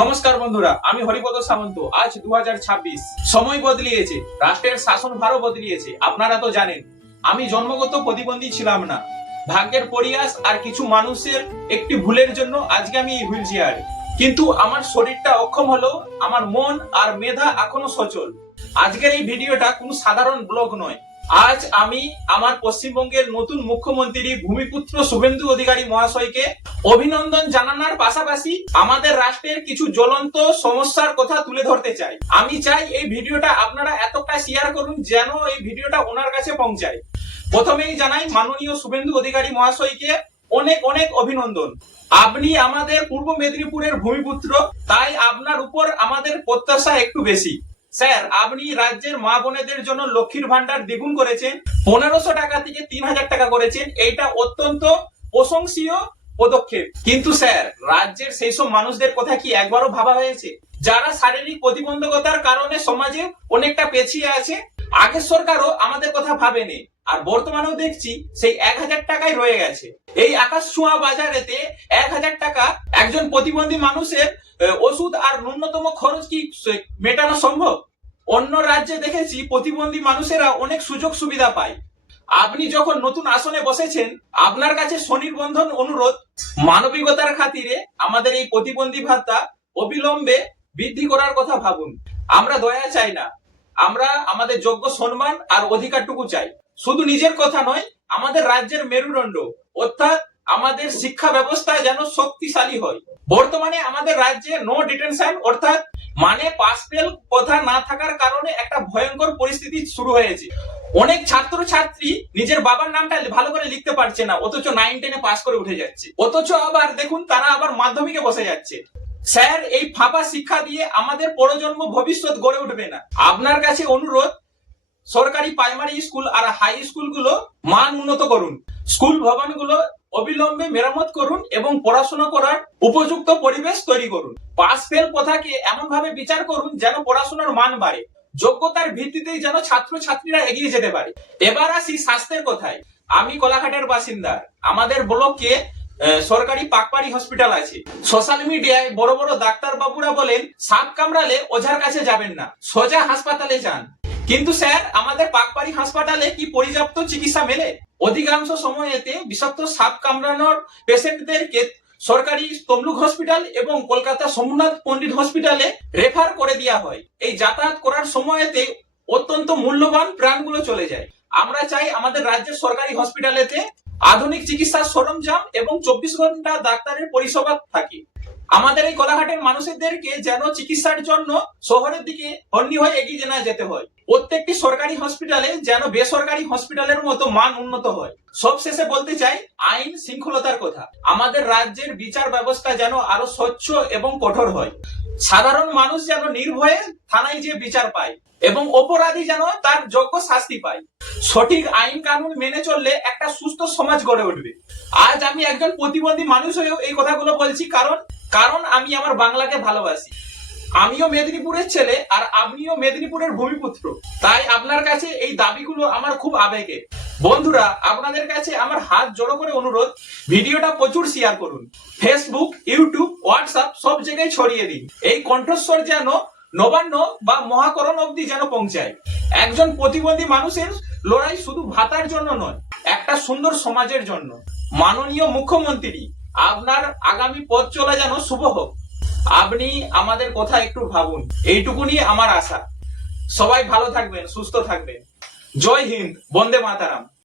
নমস্কার বন্ধুরা, আমি হরিপদ সামন্ত। আজ 2026, সময় বদলিয়েছে, রাষ্ট্রের শাসনভারও বদলিয়েছে। আপনারা তো জানেন আমি জন্মগত প্রতিবন্ধী ছিলাম না। ভাগ্যের পরিহাস আর কিছু মানুষের একটি ভুলের জন্য আজকে আমি এই হুইল চেয়ারে। কিন্তু আমার শরীরটা অক্ষম হলেও আমার মন আর মেধা এখনো সচল। আজকের এই ভিডিওটা কোনো সাধারণ ব্লগ নয়। আজ আমি আমার পশ্চিমবঙ্গের নতুন মুখ্যমন্ত্রী ভূমিপুত্র শুভেন্দু অধিকারী মহাশয়কে অভিনন্দন জানানোর পাশাপাশি আমাদের রাষ্ট্রের কিছু জ্বলন্ত সমস্যার কথা তুলে ধরতে চাই। আমি চাই এই ভিডিওটা আপনারা এতটা শেয়ার করুন যেন এই ভিডিওটা ওনার কাছে পৌঁছায়। প্রথমেই জানাই মাননীয় শুভেন্দু অধিকারী মহাশয়কে অনেক অনেক অভিনন্দন। আপনি আমাদের পূর্ব মেদিনীপুরের ভূমিপুত্র, তাই আপনার উপর আমাদের প্রত্যাশা একটু বেশি। স্যার, আপনি রাজ্যের মা বোনেদের জন্য লক্ষ্মীর ভান্ডার দ্বিগুণ করেছেন, 1500 টাকা থেকে 3000 টাকা করেছেন। এইটা অত্যন্ত প্রশংসনীয় পদক্ষেপ। কিন্তু স্যার, রাজ্যের সেই সব মানুষদের কথা কি একবারও ভাবা হয়েছে যারা শারীরিক প্রতিবন্ধকতার কারণে সমাজে অনেকটা পেছিয়ে আছে? আগের সরকারও আমাদের কথা ভাবেনি, আর বর্তমানেও দেখছি সেই 1000 টাকায় রয়ে গেছে। এই আকাশ ছোঁয়া বাজারেতে 1000 টাকা একজন প্রতিবন্ধী মানুষের ওষুধ আর ন্যূনতম খরচ কি মেটানো সম্ভব? অন্য রাজ্যে দেখেছি প্রতিবন্ধী মানুষেরা অনেক সুযোগ সুবিধা পায়। আপনি যখন নতুন আসনে বসেছেন, আপনার কাছে স্বনির্বন্ধন অনুরোধ, মানবিকতার খাতিরে আমাদের এই প্রতিবন্ধী ভাতা অবিলম্বে বৃদ্ধি করার কথা ভাবুন। আমরা দয়া চাই না, আমরা আমাদের যোগ্য সম্মান আর অধিকারটুকু চাই। শুধু নিজের কথা নয়, আমাদের রাজ্যের মেরুদণ্ড অর্থাৎ আমাদের শিক্ষা ব্যবস্থা যেন শক্তিশালী হয়। বর্তমানে আমাদের রাজ্যে নো ডিটেনশন অর্থাৎ মানে পাস ফেল কথা না থাকার কারণে একটা ভয়ঙ্কর পরিস্থিতি শুরু হয়েছে। অনেক ছাত্র ছাত্রী নিজের বাবার নামটা ভালো করে লিখতে পারছে না, অথচ 9-10-এ পাস করে উঠে যাচ্ছে। অথচ আবার দেখুন তারা আবার মাধ্যমিকে বসে যাচ্ছে। স্যার, এই ফাঁপা শিক্ষা দিয়ে আমাদের প্রজন্ম ভবিষ্যৎ গড়ে উঠবে না। আপনার কাছে অনুরোধ, সরকারি প্রাইমারি স্কুল আর হাই স্কুলগুলো মান উন্নত করুন, স্কুল ভবনগুলো অবিলম্বে মেরামত করুন এবং পড়াশোনা করার উপযুক্ত পরিবেশ তৈরি করুন। পাস ফেল কথাকে এমন ভাবে বিচার করুন যেন পড়াশোনার মান বাড়ে, যোগ্যতার ভিত্তিতেই যেন ছাত্র ছাত্রীরা এগিয়ে যেতে পারে। এবার আসি স্বাস্থ্যের কথায়। আমি কোলাঘাটের বাসিন্দা। আমাদের ব্লকে সরকারি পাকপাড়ি হসপিটাল আছে। সোশ্যাল মিডিয়ায় বড় বড় ডাক্তার বাবুরা বলেন সাপ কামড়ালে ওঝার কাছে যাবেন না, সোজা হাসপাতালে যান। কিন্তু স্যার, আমাদের পাকপাড়ি হাসপাতালে কি পর্যাপ্ত চিকিৎসা মেলে? অধিকাংশ সময়েতে বিষাক্ত সাপ কামড়ানোর পেশেন্টদেরকে সরকারি তমলুক হসপিটাল এবং কলকাতা সোমনাথ পণ্ডিত হসপিটালে রেফার করে দেওয়া হয়। এই যাতায়াত করার সময়তে অত্যন্ত মূল্যবান প্রাণগুলো চলে যায়। আমরা চাই আমাদের রাজ্যের সরকারি হসপিটালেতে আধুনিক চিকিৎসার সরঞ্জাম এবং 24 ঘন্টা ডাক্তারের পরিষেবা থাকে। আমাদের এই কোলাঘাটের মানুষদেরকে যেন চিকিৎসার জন্য শহরের দিকে হন্যি হয়ে এগিয়ে না যেতে হয়। প্রত্যেকটি সরকারি হসপিটালে যেন বেসরকারি হসপিটালের মতো মান উন্নত হয়। সবশেষে বলতে চাই আইন শৃঙ্খলতার কথা। আমাদের রাজ্যের বিচার ব্যবস্থা যেন আরো স্বচ্ছ এবং কঠোর হয়। সাধারণ মানুষ যেন নির্ভয়ে থানায় যে বিচার পায় এবং অপরাধী যেন তার যোগ্য শাস্তি পায়। সঠিক আইন কানুন মেনে চললে একটা সুস্থ সমাজ গড়ে উঠবে। আজ আমি একজন প্রতিবন্ধী মানুষ হয়েও এই কথাগুলো বলছি, কারণ আমি আমার বাংলাকে ভালোবাসি। আমিও মেদিনীপুরের ছেলে আর আপনিও মেদিনীপুরের ভূমিপুত্র, তাই আপনার কাছে এই দাবিগুলো আমার খুব আবেগে। বন্ধুরা, আপনাদের কাছে আমার হাত জোড়ো করে অনুরোধ, ভিডিওটা প্রচুর শেয়ার করুন। ফেসবুক, ইউটিউব, হোয়াটসঅ্যাপ সব জায়গায় ছড়িয়ে দিন। এই কণ্ঠস্বর যেন নবান্ন বা মহাকরণ অবধি যেন পৌঁছায়। একজন প্রতিবন্ধী মানুষের লড়াই শুধু ভাতার জন্য নয়, একটা সুন্দর সমাজের জন্য। মাননীয় মুখ্যমন্ত্রী, আপনার আগামী পথ চলা যেন শুভ হোক। আপনি আমাদের কথা একটু ভাবুন, এইটুকুনি আমার আশা। সবাই ভালো থাকবেন, সুস্থ থাকবেন। জয় হিন্দ, বন্দে মাতারাম।